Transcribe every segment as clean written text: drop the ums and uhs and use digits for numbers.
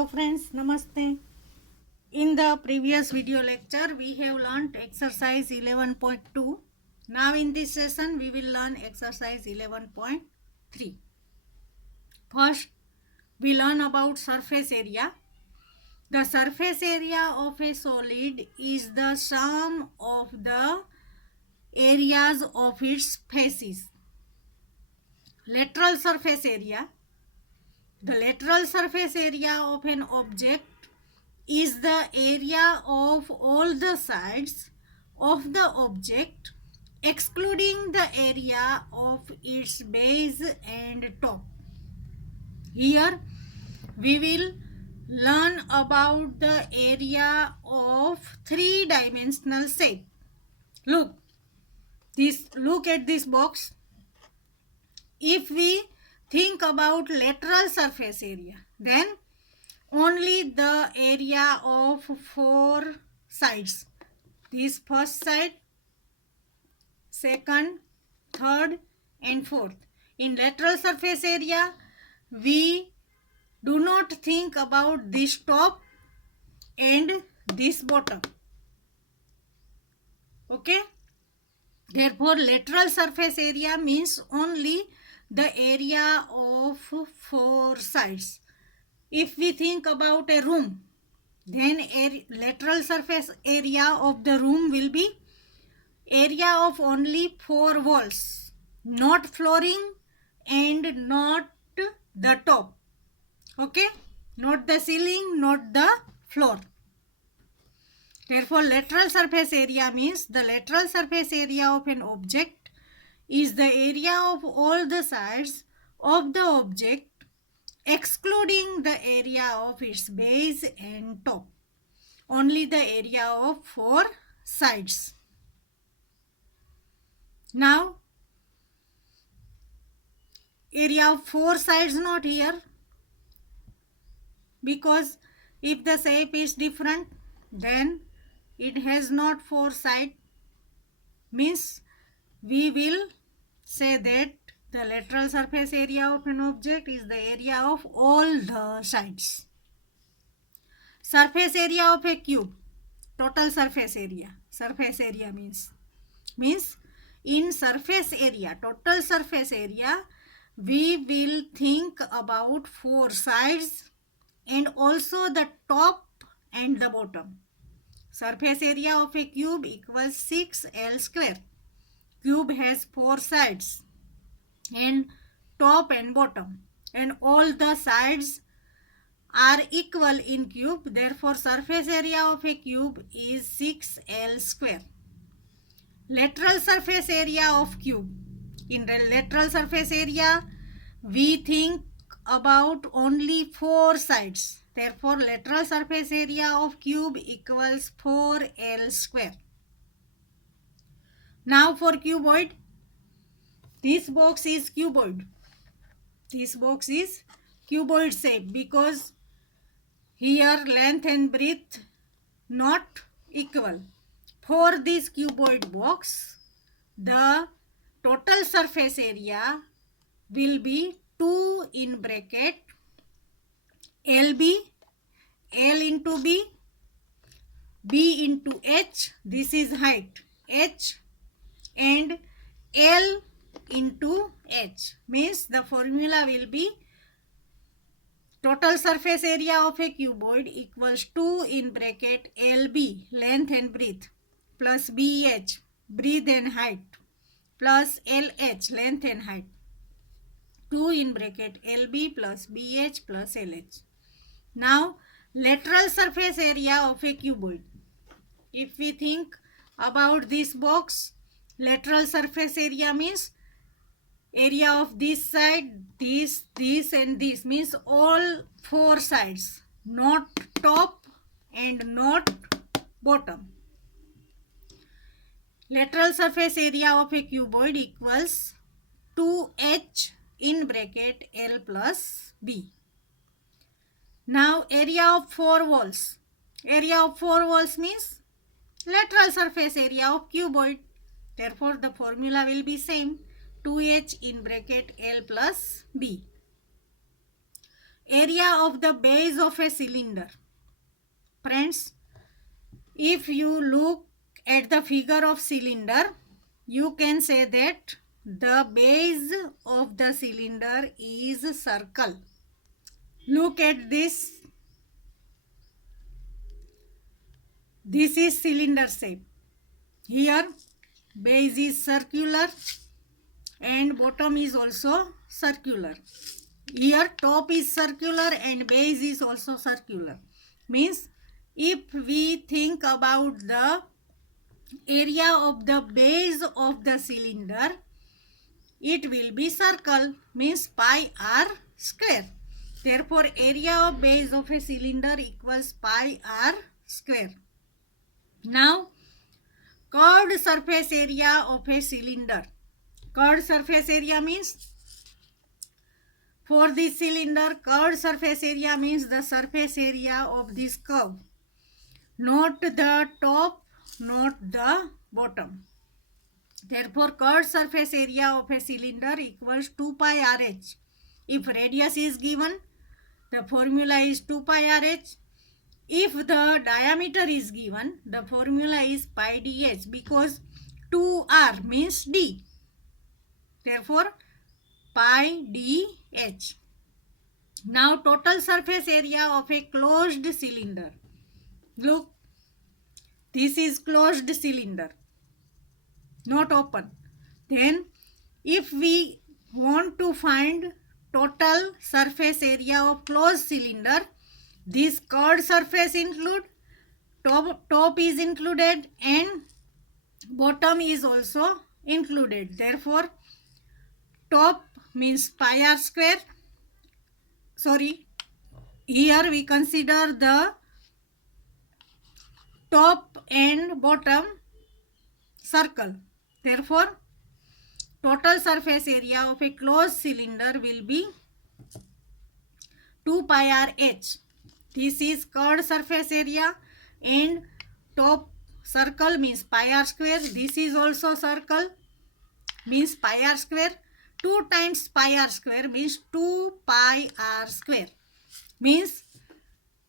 Hello friends, Namaste. In the previous video lecture, we have learnt exercise 11.2. Now in this session, we will learn exercise 11.3. First, we learn about surface area. The surface area of a solid is the sum of the areas of its faces. Lateral surface area. The lateral surface area of an object is the area of all the sides of the object excluding the area of its base and top. Here we will learn about the area of three-dimensional shape. Look at this box. If we think about lateral surface area, then only the area of four sides. This first side, second, third and fourth. In lateral surface area, we do not think about this top and this bottom. Okay? Therefore, lateral surface area means only the area of four sides. If we think about a room, then lateral surface area of the room will be area of only four walls, not flooring and not the top. Okay? Not the ceiling, not the floor. Therefore, lateral surface area means the lateral surface area of an object is the area of all the sides of the object excluding the area of its base and top. Only the area of four sides. Now, area of four sides not here, because if the shape is different, then it has not four sides. Means we will say that the lateral surface area of an object is the area of all the sides. Surface area of a cube, total surface area. Surface area means in surface area, total surface area, we will think about four sides and also the top and the bottom. Surface area of a cube equals 6L square. Cube has four sides and top and bottom, and all the sides are equal in cube. Therefore, surface area of a cube is 6L square. Lateral surface area of cube. In the lateral surface area, we think about only four sides. Therefore, lateral surface area of cube equals 4L square. Now for cuboid, this box is cuboid. This box is cuboid shape because here length and breadth not equal. For this cuboid box, the total surface area will be 2 in bracket LB, L into B, B into H, this is height, H, and L into H. Means the formula will be total surface area of a cuboid equals 2 in bracket LB, length and breadth, plus BH, breadth and height, plus LH, length and height. 2 in bracket LB plus BH plus LH. Now, lateral surface area of a cuboid. If we think about this box, lateral surface area means area of this side, this and this, means all four sides, not top and not bottom. Lateral surface area of a cuboid equals 2H in bracket L plus B. Now area of four walls. Area of four walls means lateral surface area of cuboid. Therefore, the formula will be same, 2H in bracket L plus B. area of the base of a cylinder. Friends, if you look at the figure of cylinder, you can say that the base of the cylinder is circle. Look at this. This is cylinder shape. Here base is circular and bottom is also circular. Here top is circular and base is also circular. Means if we think about the area of the base of the cylinder, it will be circle, means pi r square. Therefore area of base of a cylinder equals pi r square. Now curved surface area of a cylinder. Curved surface area means, for this cylinder, curved surface area means the surface area of this curve, not the top, not the bottom. Therefore curved surface area of a cylinder equals 2 pi rh. If radius is given, the formula is 2 pi rh. If the diameter is given, the formula is pi dh, because 2r means d. Therefore pi dh. Now total surface area of a closed cylinder. Look, this is closed cylinder, not open. Then if we want to find total surface area of closed cylinder, this curved surface include, top is included and bottom is also included. Therefore top means pi r square. Sorry, here we consider the top and bottom circle. Therefore total surface area of a closed cylinder will be 2 pi r h. This is curved surface area and top circle means pi r square. This is also circle, means pi r square. 2 times pi r square means 2 pi r square. Means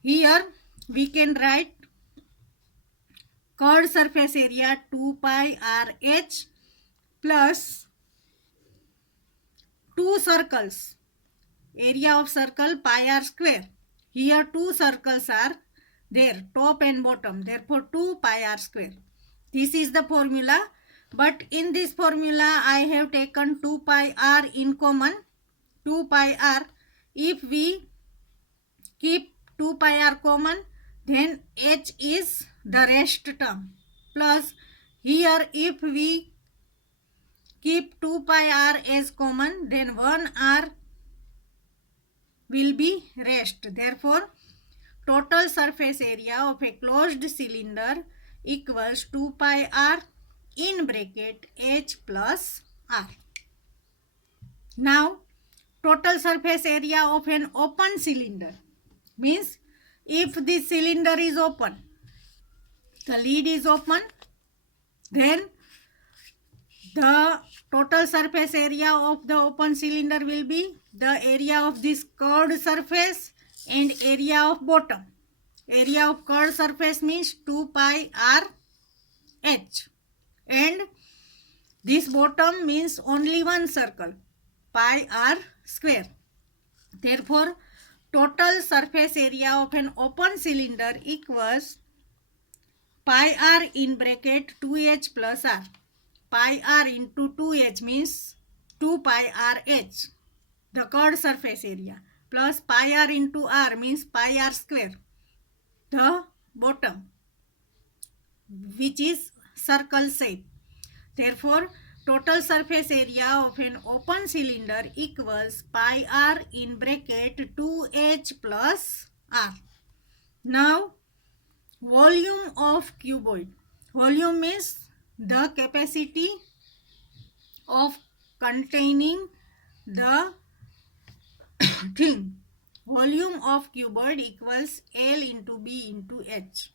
here we can write curved surface area 2 pi r h plus 2 circles, area of circle pi r square. Here 2 circles are there, top and bottom. Therefore 2 pi r square. This is the formula. But in this formula I have taken 2 pi r in common. 2 pi r. If we keep 2 pi r common, then h is the rest term. Plus here if we keep 2 pi r as common, then 1 r will be rest. Therefore total surface area of a closed cylinder equals 2 pi r in bracket h plus r. Now total surface area of an open cylinder means, if this cylinder is open, the lid is open, then the total surface area of the open cylinder will be the area of this curved surface and area of bottom. Area of curved surface means 2 pi r h, and this bottom means only one circle, pi r square. Therefore total surface area of an open cylinder equals pi r in bracket 2h plus r. Pi r into 2h means 2 pi r h, the curved surface area, plus pi r into r means pi r square, the bottom, which is circle shape. Therefore total surface area of an open cylinder equals pi r in bracket 2h plus r. Now volume of cuboid. Volume means the capacity of containing the thing. Volume of cuboid equals L into B into H.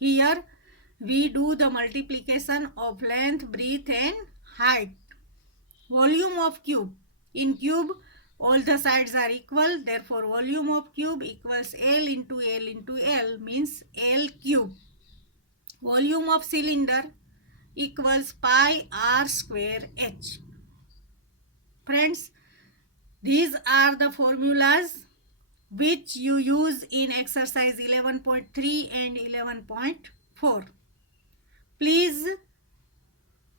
Here we do the multiplication of length, breadth and height. Volume of cube. In cube all the sides are equal, therefore volume of cube equals L into L into L means L cube. Volume of cylinder equals pi r square h. Friends, these are the formulas which you use in exercise 11.3 and 11.4. Please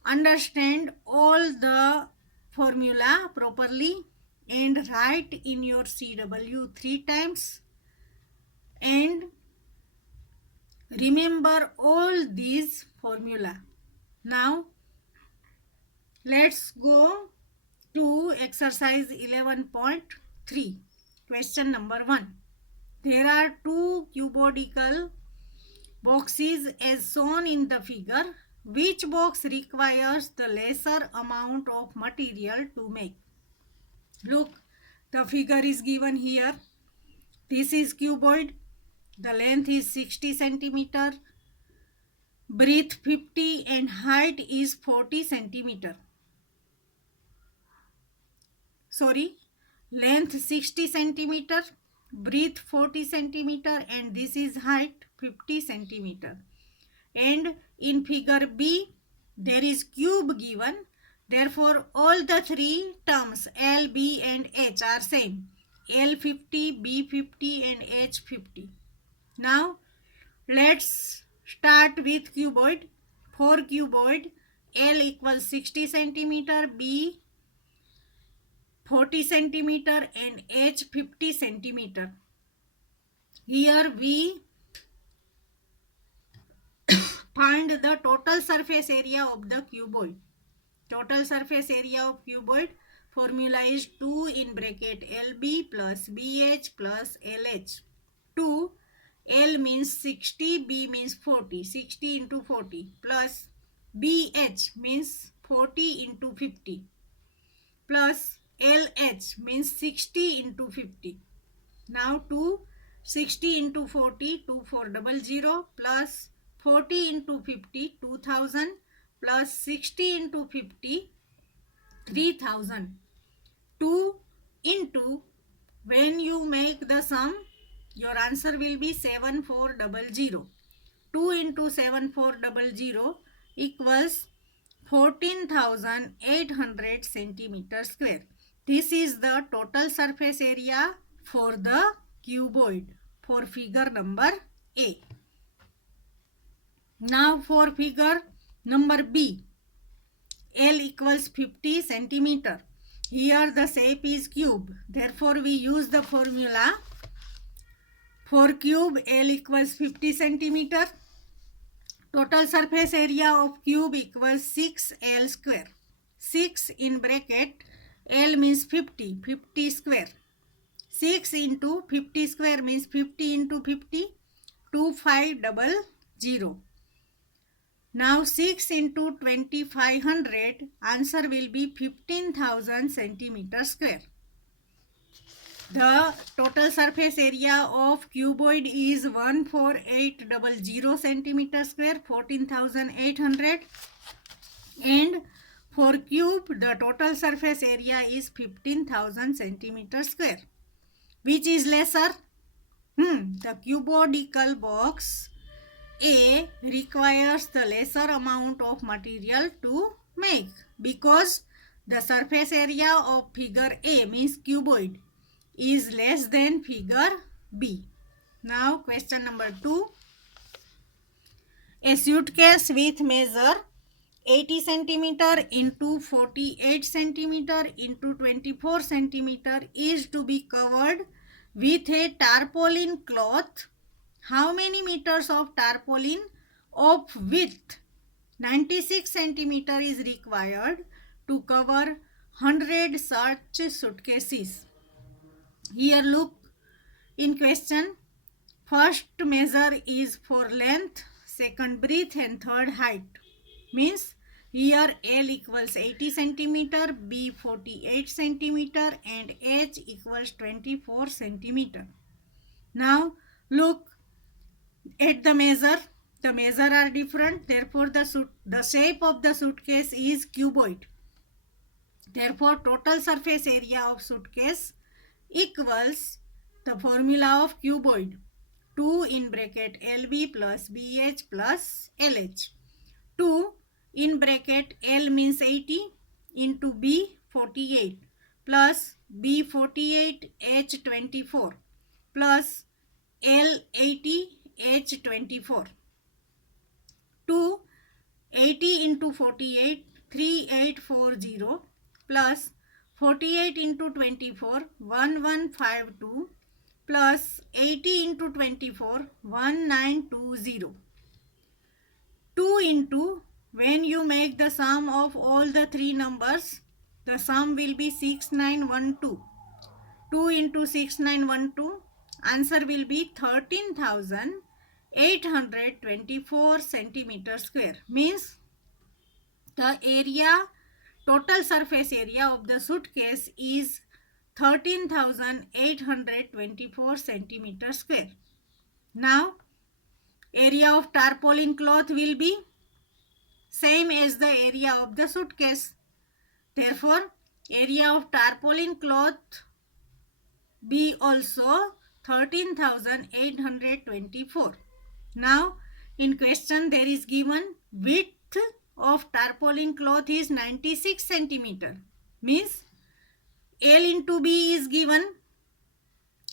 understand all the formula properly and write in your CW 3 times and remember all these formula. Now let's go to exercise 11.3. Question number 1. There are two cuboidal boxes as shown in the figure. Which box requires the lesser amount of material to make? Look, the figure is given here. This is cuboid. The length is 60 centimeter, breadth 50 and height is 40 centimeter. Sorry, length 60 centimeter, breadth 40 centimeter and this is height 50 centimeter. And in figure B, there is cube given. Therefore, all the three terms L, B and H are same. L 50, B 50 and H 50. Now, let's start with cuboid. For cuboid, L equals 60 centimeter, B 40 centimeter and H 50 centimeter. Here we find the total surface area of the cuboid. Total surface area of cuboid formula is 2 in bracket LB plus BH plus LH. 2, L means 60, B means 40, 60 into 40 plus BH means 40 into 50 plus LH means 60 into 50. Now 2, 60 into 40, 2400 plus 40 into 50, 2000 plus 60 into 50, 3000. 2 into, when you make the sum, your answer will be 7400. 2 into 7400 equals 14,800 centimeter square. This is the total surface area for the cuboid for figure number A. Now for figure number B, L equals 50 centimeter. Here the shape is cube. Therefore we use the formula for cube L equals 50 centimeter. Total surface area of cube equals 6L square. 6 in bracket, L means 50, 50 square. 6 into 50 square means 50 into 50, 2500. Now 6 into 2500, answer will be 15,000 centimeter square. The total surface area of cuboid is 14800 centimeter square, 14,800. And for cube, the total surface area is 15,000 centimeter square. Which is lesser? The cuboidal box A requires the lesser amount of material to make because the surface area of figure A means cuboid is less than figure B. Now question number 2. A suitcase with measure 80 centimeter into 48 centimeter into 24 centimeter is to be covered with a tarpaulin cloth. How many meters of tarpaulin of width 96 centimeter is required to cover 100 such suitcases? Here look in question. First measure is for length, second breadth and third height. Means here L equals 80 centimeter, B 48 centimeter and H equals 24 centimeter. Now look at the measure. The measure are different. Therefore the shape of the suitcase is cuboid. Therefore, total surface area of suitcase equals the formula of cuboid 2 in bracket LB plus BH plus LH. 2 in bracket L means 80 into B 48 plus B 48 H 24 plus L 80 H 24. 2 80 into 48 3840 plus 48 into 24 1152 plus 80 into 24 1920. 2 into, when you make the sum of all the three numbers, the sum will be 6912. 2 into 6912, answer will be 13,824 centimeter square. Means the area, total surface area of the suitcase is 13,824 centimeter square. Now, area of tarpaulin cloth will be same as the area of the suitcase. Therefore, area of tarpaulin cloth be also 13,824. Now, in question there is given width of tarpaulin cloth is 96 centimeter. Means L into B is given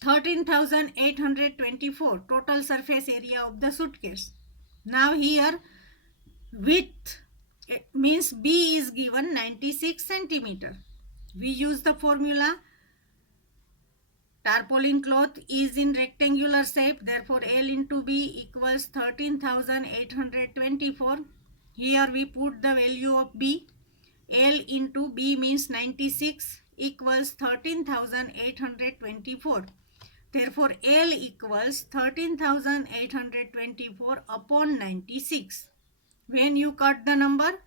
13,824 total surface area of the suitcase. Now here width means B is given 96 centimeter. We use the formula. Tarpaulin cloth is in rectangular shape, therefore L into B equals 13,824. Here we put the value of B. L into B means 96 equals 13,824. Therefore L equals 13,824 upon 96. When you cut the number,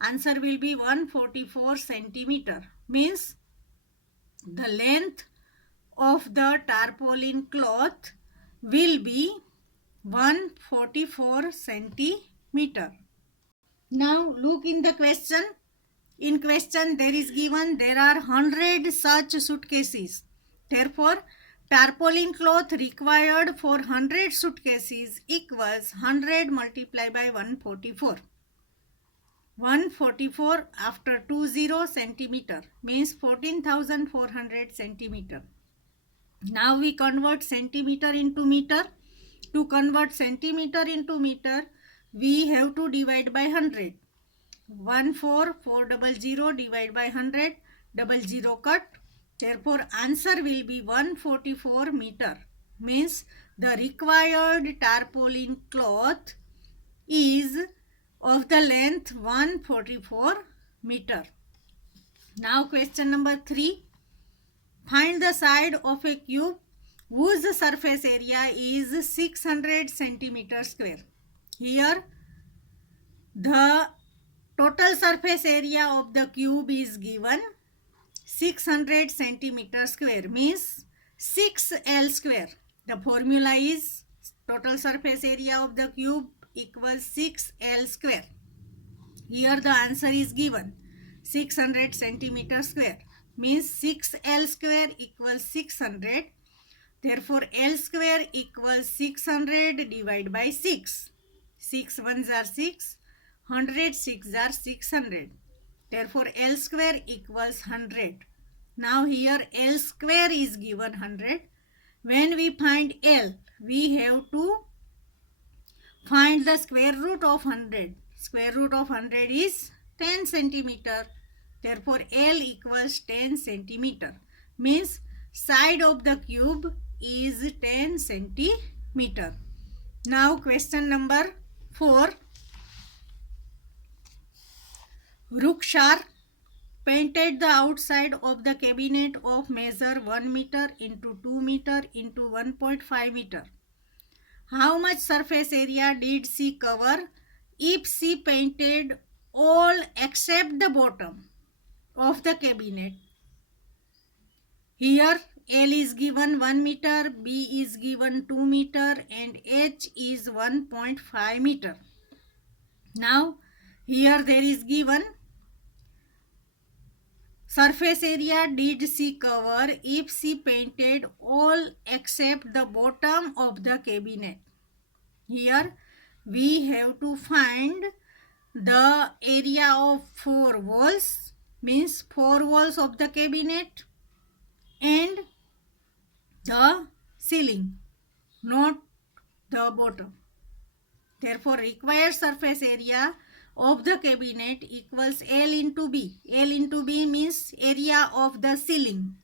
answer will be 144 centimeter. Means the length of the tarpaulin cloth will be 144 centimeter. Now look in the question. In question there is given there are 100 such suitcases. Therefore, tarpaulin cloth required for 100 suitcases equals 100 multiplied by 144. 144 after 20 centimeter means 14,400 centimeter. Now we convert centimeter into meter. To convert centimeter into meter, we have to divide by 100. 14400 divided by 100, 00 cut. Therefore, answer will be 144 meter. Means the required tarpaulin cloth is of the length 144 meter. Now question number 3. Find the side of a cube whose surface area is 600 centimeter square. Here the total surface area of the cube is given 600 centimeter square means 6L square. The formula is total surface area of the cube equals 6L square. Here the answer is given 600 centimeter square means 6L square equals 600. Therefore, L square equals 600 divided by 6. 6 ones are 6. 100 6 are 600. Therefore, L square equals 100. Now here L square is given 100. When we find L, we have to find the square root of 100. Square root of 100 is 10 centimeter. Therefore, L equals 10 centimeter. Means side of the cube is 10 centimeter. Now question number 4. Rukshar painted the outside of the cabinet of measure 1 meter into 2 meter into 1.5 meter. How much surface area did she cover if she painted all except the bottom of the cabinet? Here L is given 1 meter, B is given 2 meter and H is 1.5 meter. Now here there is given surface area did she cover if she painted all except the bottom of the cabinet? Here we have to find the area of 4 walls, means 4 walls of the cabinet, and the ceiling, not the bottom. Therefore, required surface area of the cabinet equals L into B. L into B means area of the ceiling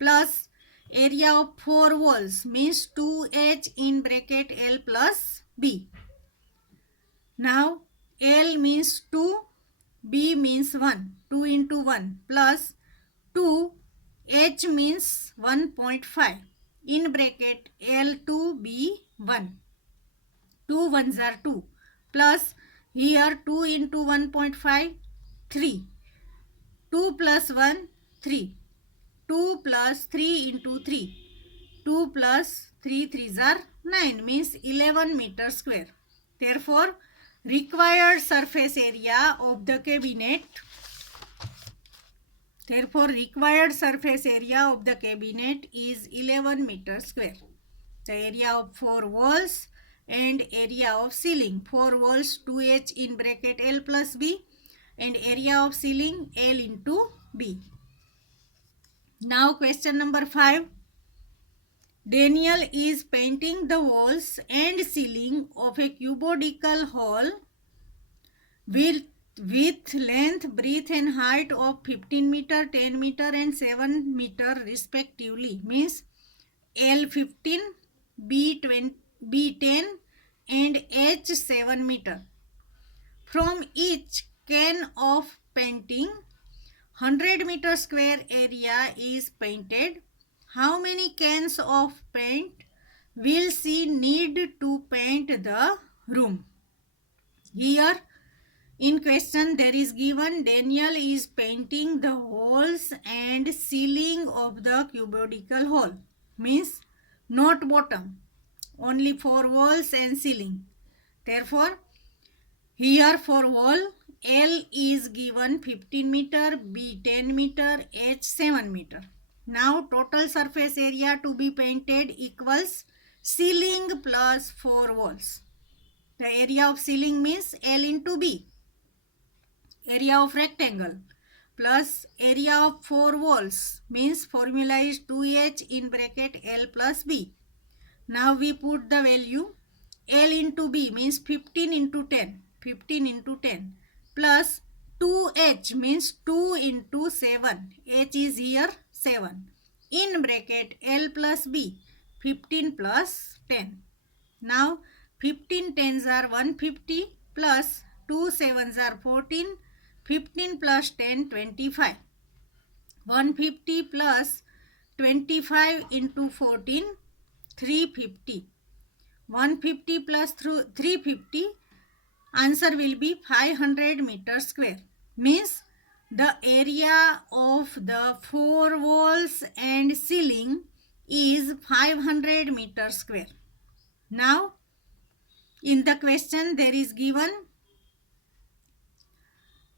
plus area of 4 walls, means 2H in bracket L plus B. Now L means 2, B means 1, 2 into 1 plus 2, H means 1.5 in bracket L to B 1. 2 ones are 2 plus here 2 into 1.5 3, 2 plus 1 3, 2 plus 3 into 3, 2 plus 3 threes are 9, means 11 meter square. Therefore, required surface area of the cabinet is 11 meter square. The area of 4 walls and area of ceiling. 4 walls 2H in bracket L plus B and area of ceiling L into B. Now question number 5. Daniel is painting the walls and ceiling of a cubodical hall with length, breadth and height of 15 meter, 10 meter and 7 meter respectively, means L15, B10 and H 7 meter. From each can of painting 100 meter square area is painted. How many cans of paint will she need to paint the room? Here in question there is given Daniel is painting the walls and ceiling of the cubodical hall, means not bottom, only for walls and ceiling. Therefore, here for wall L is given 15 meter, B 10 meter, H 7 meter. Now total surface area to be painted equals ceiling plus 4 walls. The area of ceiling means L into B. Area of rectangle plus area of 4 walls means formula is 2H in bracket L plus B. Now we put the value L into B means 15 into 10. 15 into 10 plus 2H means 2 into 7. H is here 7. In bracket L plus B, 15 plus 10. Now 15 tens are 150 plus 2 sevens are 14. 15 plus 10, 25. 150 plus 25 into 14, 350. 150 plus 350, answer will be 500 meter square. Means the area of the 4 walls and ceiling is 500 meter square. Now, in the question there is given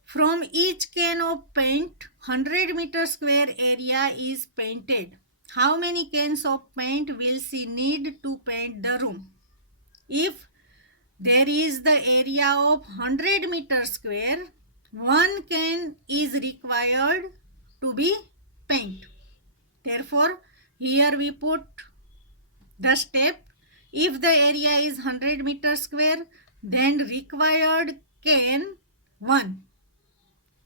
from each can of paint 100 meter square area is painted. How many cans of paint will she need to paint the room? If there is the area of 100 meter square, 1 can is required to be paint. Therefore, here we put the step. If the area is 100 meter square, then required can 1.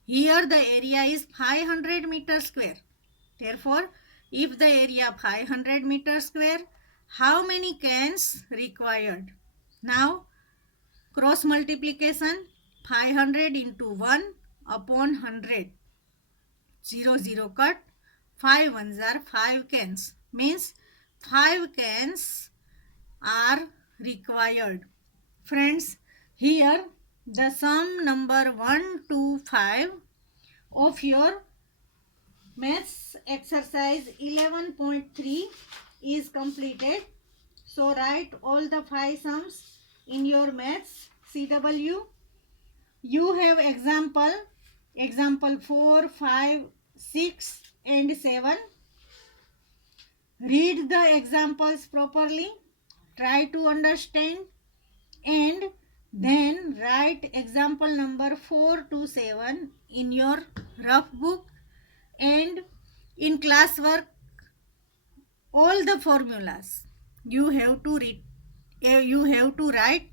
Here the area is 500 meter square. Therefore, if the area 500 meter square, how many cans required? Now, cross multiplication 500 into 1 upon 100. 0, 0 cut. 5 ones are 5 cans. Means 5 cans are required. Friends, here the sum number 1 to 5 of your maths exercise 11.3 is completed. So write all the 5 sums in your maths CW. You have example 4, 5, 6 and 7. Read the examples properly, try to understand, and then write example number 4 to 7 in your rough book, and in classwork all the formulas you have to read. You have to write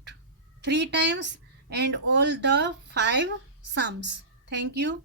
3 times and all the 5 sums. Thank you.